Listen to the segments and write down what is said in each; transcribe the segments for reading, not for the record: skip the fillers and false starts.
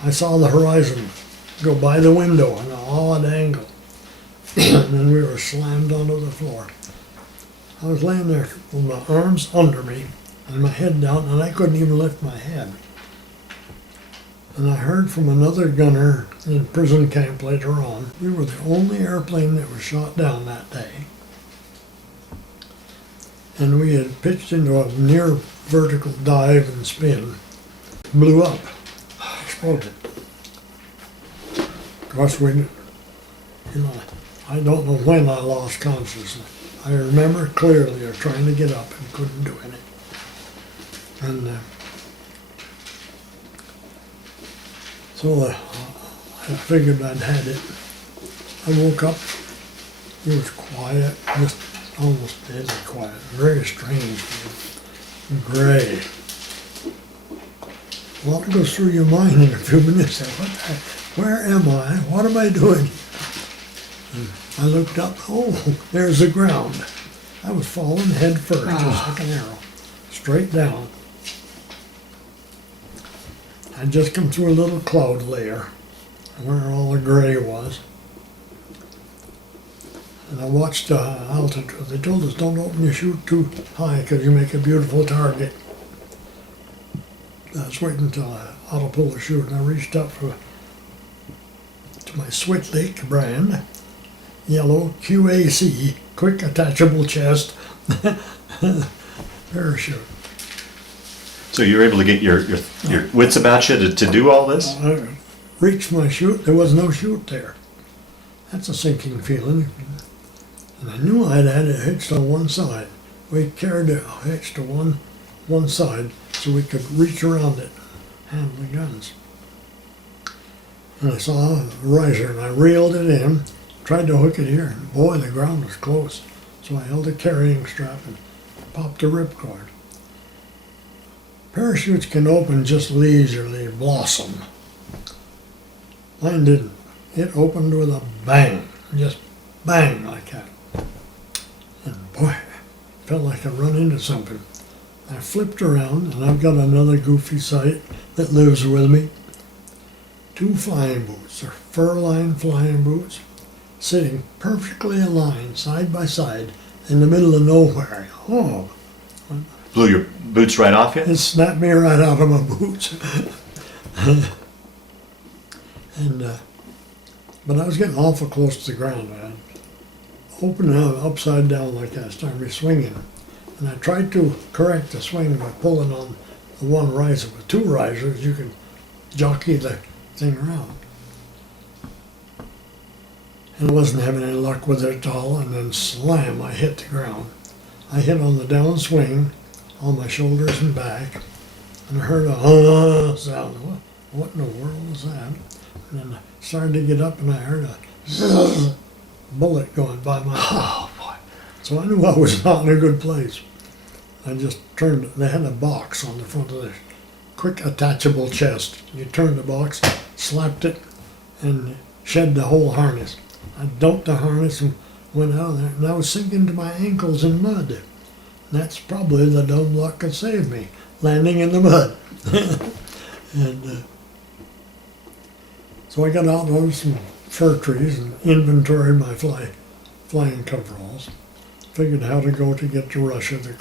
I saw the horizon go by the window on an odd angle, and then we were slammed onto the floor. I was laying there with my arms under me and my head down, and I couldn't even lift my head. And I heard from another gunner in prison camp later on. We were the only airplane that was shot down that day. And we had pitched into a near vertical dive and spin. Blew up, exploded. Of course, I don't know when I lost consciousness. I remember clearly I was trying to get up and couldn't do it. And so I figured I'd had it. I woke up, it was quiet, just almost deadly quiet, very strange, gray. A lot goes through your mind in a few minutes. Where am I? What am I doing? And I looked up, oh, there's the ground. I was falling head first, just like an arrow, straight down. I'd just come through a little cloud layer where all the gray was. And I watched altitude. They told us don't open your chute too high because you make a beautiful target. I was waiting until I auto-pulled the chute, and I reached up to my Switlik brand, yellow QAC, quick attachable chest parachute. So you were able to get your wits about you to do all this? I reached my chute, there was no chute there. That's a sinking feeling. And I knew I'd had it hitched on one side. We carried it hitched to one side so we could reach around it, handle the guns. And I saw a riser and I reeled it in, tried to hook it here, and boy, the ground was close. So I held a carrying strap and popped a ripcord. Parachutes can open just leisurely, blossom. Mine didn't. It opened with a bang, just bang like that. And boy, it felt like I run into something. I flipped around, and I've got another goofy sight that lives with me. 2 flying boots, they're fur-lined flying boots, sitting perfectly aligned, side by side, in the middle of nowhere. Oh. Blew your boots right off you? It snapped me right out of my boots. But I was getting awful close to the ground. I opened out upside down like that, started me swinging. And I tried to correct the swing by pulling on the one riser. With 2 risers, you can jockey the thing around. And I wasn't having any luck with it at all, and then slam, I hit the ground. I hit on the downswing on my shoulders and back, and I heard a sound. What in the world was that? And then I started to get up, and I heard a zzz, bullet going by my head. Oh, boy. So I knew I was not in a good place. I just turned, they had a box on the front of the quick attachable chest. You turned the box, slapped it, and shed the whole harness. I dumped the harness and went out of there, and I was sinking to my ankles in mud. That's probably the dumb luck that saved me, landing in the mud. And so I got out on some fir trees and inventoried my flying coveralls. Figured how to go to get to Russia, the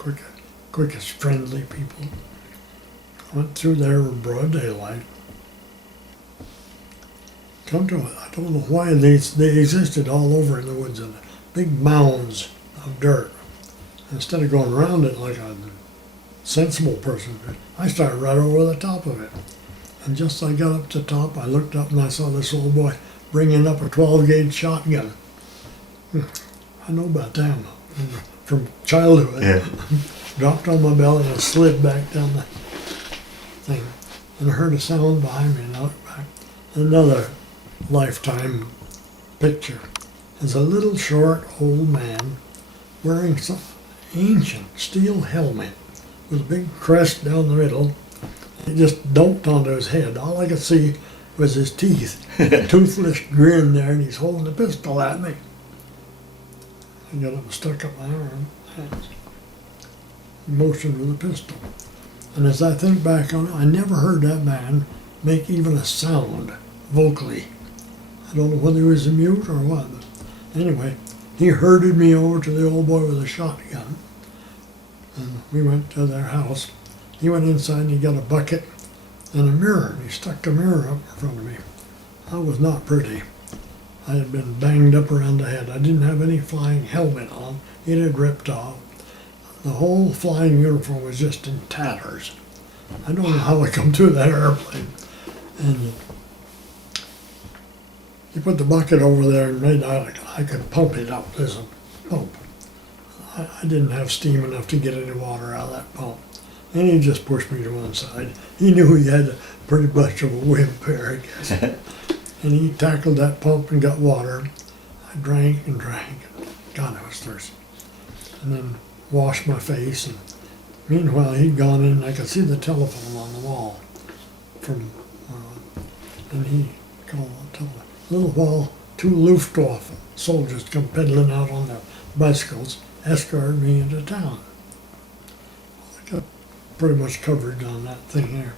quickest friendly people. Went through there in broad daylight. Come to it, I don't know why they existed all over in the woods, and big mounds of dirt. Instead of going around it like a sensible person, I started right over the top of it. And just as I got up to the top, I looked up and I saw this little boy bringing up a 12-gauge shotgun. I know about them from childhood. Yeah. Dropped on my belly and slid back down the thing. And I heard a sound behind me, and I looked back. Another lifetime picture. There's a little short old man wearing some ancient steel helmet with a big crest down the middle. It just dumped onto his head. All I could see was his teeth, a toothless grin there, and he's holding a pistol at me. I got him stuck up my arm, motioned with a pistol. And as I think back on it, I never heard that man make even a sound vocally. I don't know whether he was a mute or what, but anyway, he herded me over to the old boy with a shotgun, and we went to their house. He went inside and he got a bucket and a mirror, and he stuck a mirror up in front of me. That was not pretty. I had been banged up around the head. I didn't have any flying helmet on. It had ripped off. The whole flying uniform was just in tatters. I don't know how I come through that airplane. And he put the bucket over there and made I could pump it up. There's a pump. I didn't have steam enough to get any water out of that pump. And he just pushed me to one side. He knew he had pretty much of a wimp there, I guess. And he tackled that pump and got water. I drank and drank. God, I was thirsty. And then washed my face. And meanwhile, he'd gone in and I could see the telephone on the wall. And he called the telephone. A little while, 2 Luftwaffe soldiers come pedaling out on their bicycles, escorted me into town. I got pretty much covered on that thing there.